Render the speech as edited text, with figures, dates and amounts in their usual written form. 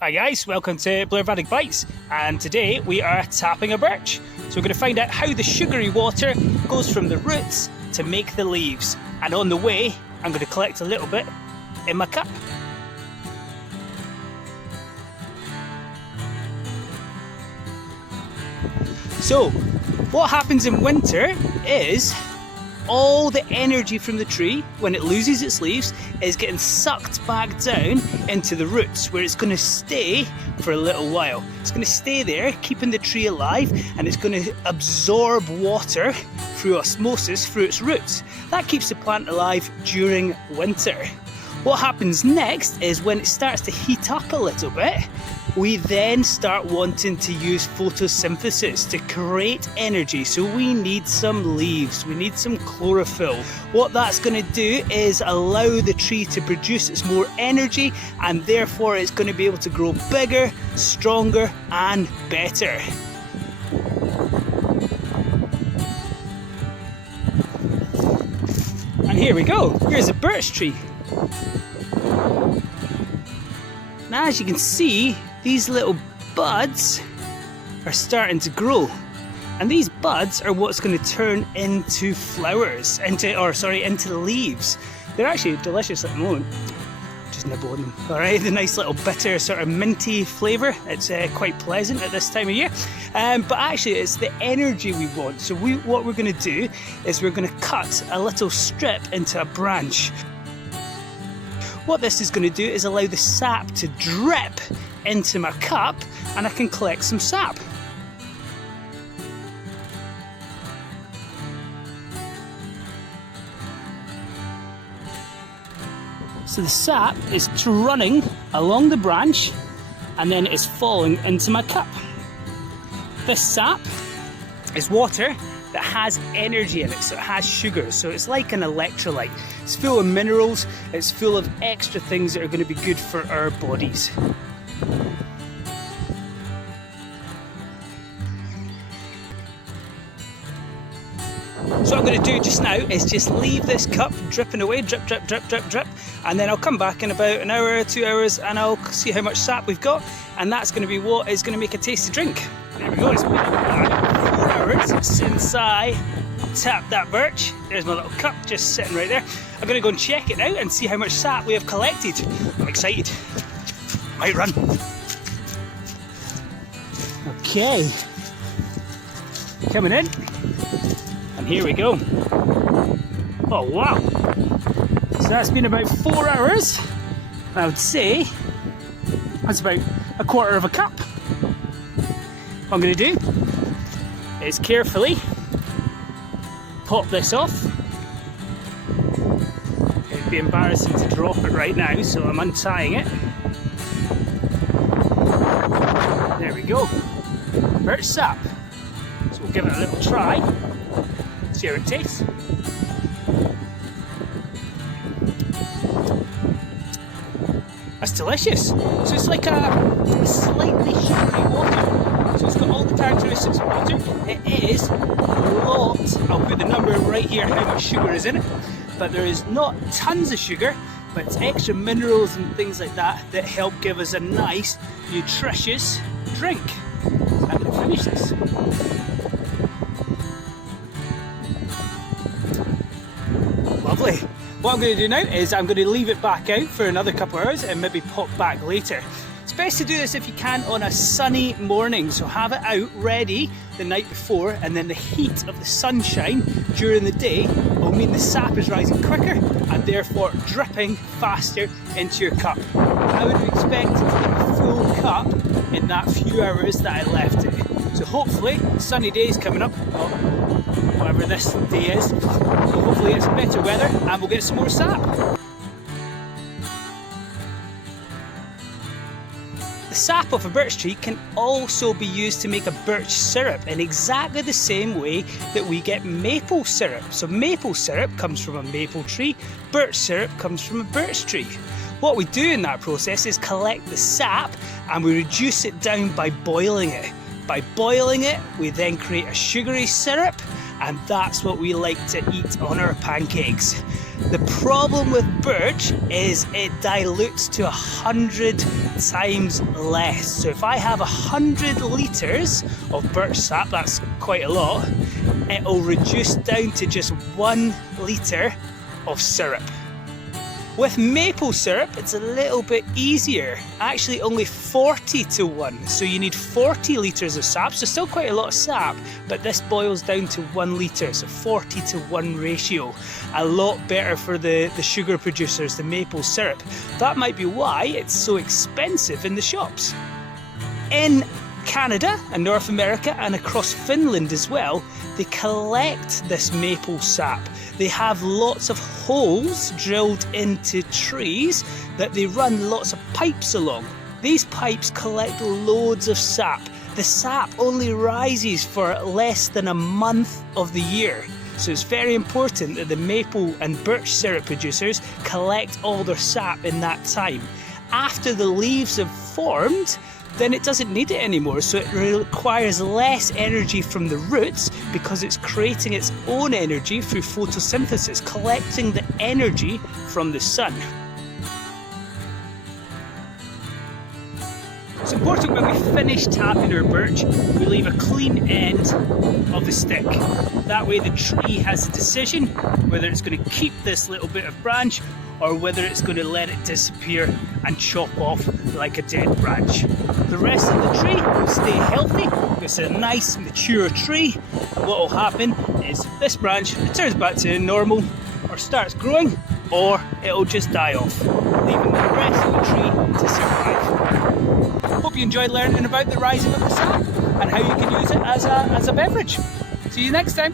Hi guys, welcome to Blairvadach Bites, and today we are tapping a birch. So we're going to find out how the sugary water goes from the roots to make the leaves. And on the way, I'm going to collect a little bit in my cup. So, what happens in winter is all the energy from the tree, when it loses its leaves, is getting sucked back down into the roots, where it's going to stay for a little while. It's going to stay there, keeping the tree alive, and it's going to absorb water through osmosis through its roots. That keeps the plant alive during winter. What happens next is when it starts to heat up a little bit, we then start wanting to use photosynthesis to create energy. So we need some leaves, we need some chlorophyll. What that's going to do is allow the tree to produce its more energy, and therefore it's going to be able to grow bigger, stronger and better. And here we go, here's a birch tree. Now as you can see, these little buds are starting to grow, and these buds are what's going to turn into flowers, into leaves. They're actually delicious at the moment. Just nibble on them. Alright, the nice little bitter sort of minty flavour. It's quite pleasant at this time of year. But actually it's the energy we want. So what we're going to do is we're going to cut a little strip into a branch. What this is going to do is allow the sap to drip into my cup, and I can collect some sap. So the sap is running along the branch and then it's falling into my cup. This sap is water that has energy in it, so it has sugar, so it's like an electrolyte. It's full of minerals, it's full of extra things that are going to be good for our bodies. So what I'm going to do just now is just leave this cup dripping away, drip, drip, drip, drip, drip, and then I'll come back in about an hour, 2 hours, and I'll see how much sap we've got, and that's going to be what is going to make a tasty drink. There we go, it's been about 4 hours since I tapped that birch. There's my little cup just sitting right there. I'm going to go and check it out and see how much sap we have collected. I'm excited. Might run. Okay. Coming in. And here we go. Oh wow. So that's been about 4 hours. I would say that's about a quarter of a cup. What I'm going to do is carefully pop this off. It'd be embarrassing to drop it right now, so I'm untying it. There we go. Birch sap. So we'll give it a little try. See how it tastes. That's delicious. So it's like a slightly sugary water. So it's got all the characteristics of water. It is a lot. I'll put the number right here how much sugar is in it. But there is not tons of sugar, but it's extra minerals and things like that that help give us a nice, nutritious drink. So I'm going to finish this. Lovely. What I'm going to do now is I'm going to leave it back out for another couple of hours and maybe pop back later. It's best to do this if you can on a sunny morning, so have it out ready the night before, and then the heat of the sunshine during the day will mean the sap is rising quicker and therefore dripping faster into your cup. I would expect to take a full cup in that few hours that I left it. So hopefully, sunny days coming up, or whatever this day is, so hopefully it's better weather and we'll get some more sap. The sap of a birch tree can also be used to make a birch syrup in exactly the same way that we get maple syrup. So maple syrup comes from a maple tree, birch syrup comes from a birch tree. What we do in that process is collect the sap and we reduce it down by boiling it. By boiling it, we then create a sugary syrup, and that's what we like to eat on our pancakes. The problem with birch is it dilutes to 100 times less. So if I have 100 litres of birch sap, that's quite a lot, it'll reduce down to just 1 litre of syrup. With maple syrup, it's a little bit easier, actually only 40 to 1. So you need 40 litres of sap, so still quite a lot of sap, but this boils down to 1 litre, so 40 to 1 ratio. A lot better for the sugar producers, the maple syrup. That might be why it's so expensive in the shops. In Canada and North America and across Finland as well, they collect this maple sap. They have lots of holes drilled into trees that they run lots of pipes along. These pipes collect loads of sap. The sap only rises for less than a month of the year. So it's very important that the maple and birch syrup producers collect all their sap in that time. After the leaves have formed, then it doesn't need it anymore, so it requires less energy from the roots because it's creating its own energy through photosynthesis, collecting the energy from the sun. It's important when we finish tapping our birch, we leave a clean end of the stick. That way the tree has a decision whether it's going to keep this little bit of branch or whether it's going to let it disappear and chop off like a dead branch. The rest of the tree will stay healthy. It's a nice mature tree. What will happen is this branch returns back to normal or starts growing, or it'll just die off, leaving the rest of the tree to survive. Hope you enjoyed learning about the rising of the sap and how you can use it as a beverage. See you next time.